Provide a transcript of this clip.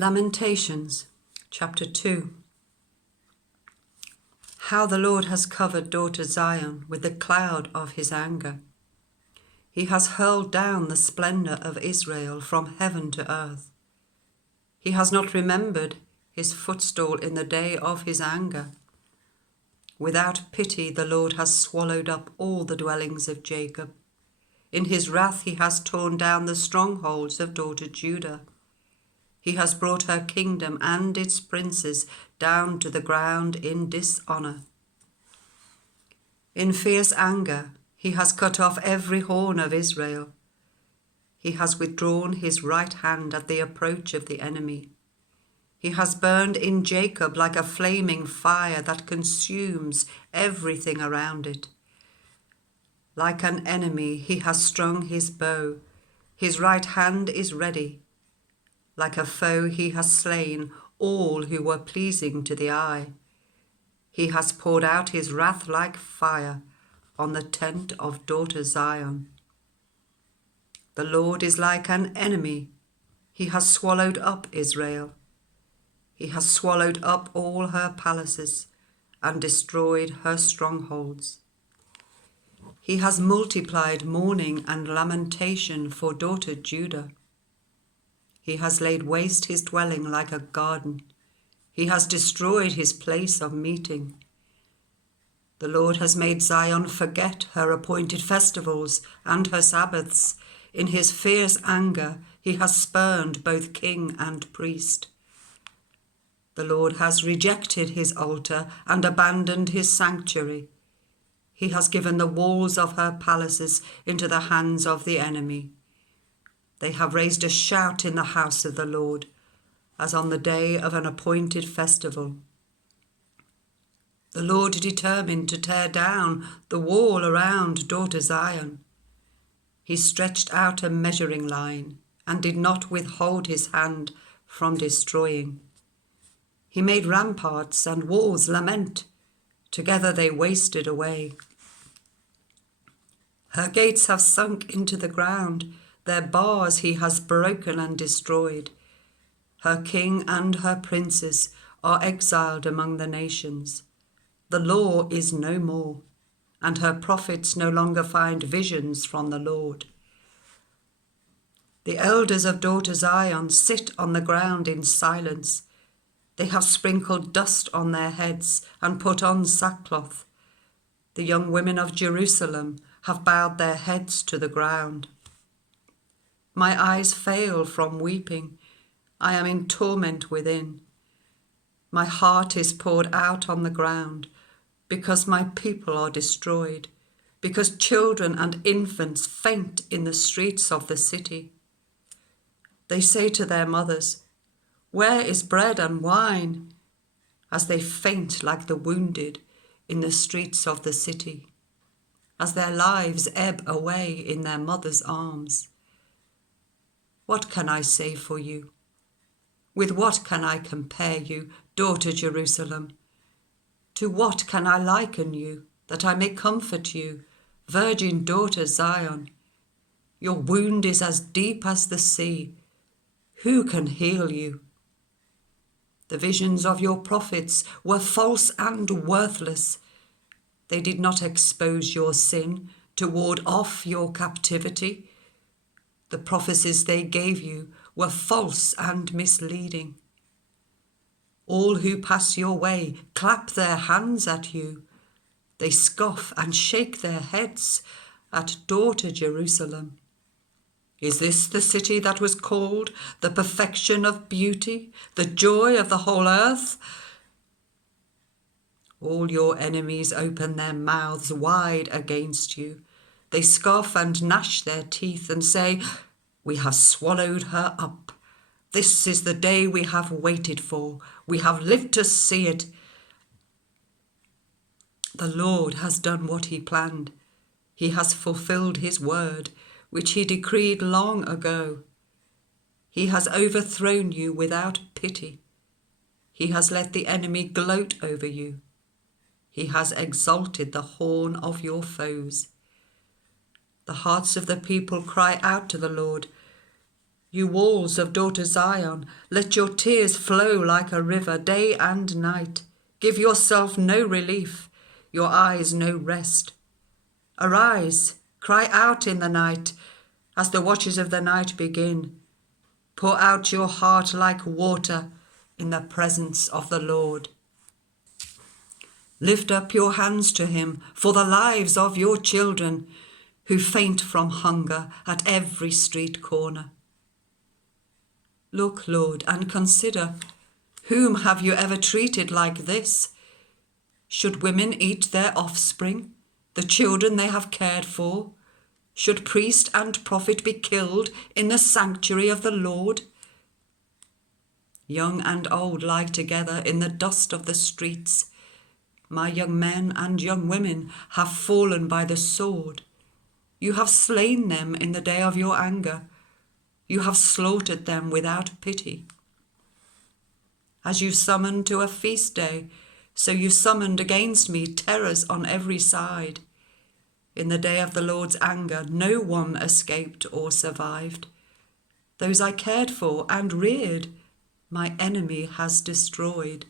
Lamentations, chapter 2. How the Lord has covered daughter Zion with the cloud of his anger. He has hurled down the splendor of Israel from heaven to earth. He has not remembered his footstool in the day of his anger. Without pity the Lord has swallowed up all the dwellings of Jacob. In his wrath he has torn down the strongholds of daughter Judah. He has brought her kingdom and its princes down to the ground in dishonor. In fierce anger, he has cut off every horn of Israel. He has withdrawn his right hand at the approach of the enemy. He has burned in Jacob like a flaming fire that consumes everything around it. Like an enemy, he has strung his bow. His right hand is ready. Like a foe he has slain all who were pleasing to the eye. He has poured out his wrath like fire on the tent of daughter Zion. The Lord is like an enemy. He has swallowed up Israel. He has swallowed up all her palaces and destroyed her strongholds. He has multiplied mourning and lamentation for daughter Judah. He has laid waste his dwelling like a garden. He has destroyed his place of meeting. The Lord has made Zion forget her appointed festivals and her Sabbaths. In his fierce anger, he has spurned both king and priest. The Lord has rejected his altar and abandoned his sanctuary. He has given the walls of her palaces into the hands of the enemy. They have raised a shout in the house of the Lord, as on the day of an appointed festival. The Lord determined to tear down the wall around daughter Zion. He stretched out a measuring line and did not withhold his hand from destroying. He made ramparts and walls lament. Together they wasted away. Her gates have sunk into the ground. Their bars he has broken and destroyed. Her king and her princes are exiled among the nations. The law is no more, and her prophets no longer find visions from the Lord. The elders of daughter Zion sit on the ground in silence. They have sprinkled dust on their heads and put on sackcloth. The young women of Jerusalem have bowed their heads to the ground. My eyes fail from weeping. I am in torment within. My heart is poured out on the ground because my people are destroyed, because children and infants faint in the streets of the city. They say to their mothers, "Where is bread and wine?" as they faint like the wounded in the streets of the city, as their lives ebb away in their mothers' arms. What can I say for you? With what can I compare you, daughter Jerusalem? To what can I liken you, that I may comfort you, virgin daughter Zion? Your wound is as deep as the sea. Who can heal you? The visions of your prophets were false and worthless. They did not expose your sin to ward off your captivity. The prophecies they gave you were false and misleading. All who pass your way clap their hands at you. They scoff and shake their heads at daughter Jerusalem. Is this the city that was called the perfection of beauty, the joy of the whole earth? All your enemies open their mouths wide against you. They scoff and gnash their teeth and say, "We have swallowed her up. This is the day we have waited for. We have lived to see it." The Lord has done what he planned. He has fulfilled his word, which he decreed long ago. He has overthrown you without pity. He has let the enemy gloat over you. He has exalted the horn of your foes. The hearts of the people cry out to the Lord. You walls of daughter Zion, let your tears flow like a river day and night. Give yourself no relief, your eyes no rest. Arise, cry out in the night, as the watches of the night begin. Pour out your heart like water in the presence of the Lord. Lift up your hands to him for the lives of your children who faint from hunger at every street corner. Look, Lord, and consider, whom have you ever treated like this? Should women eat their offspring, the children they have cared for? Should priest and prophet be killed in the sanctuary of the Lord? Young and old lie together in the dust of the streets. My young men and young women have fallen by the sword. You have slain them in the day of your anger. You have slaughtered them without pity. As you summoned to a feast day, so you summoned against me terrors on every side. In the day of the Lord's anger, no one escaped or survived. Those I cared for and reared, my enemy has destroyed.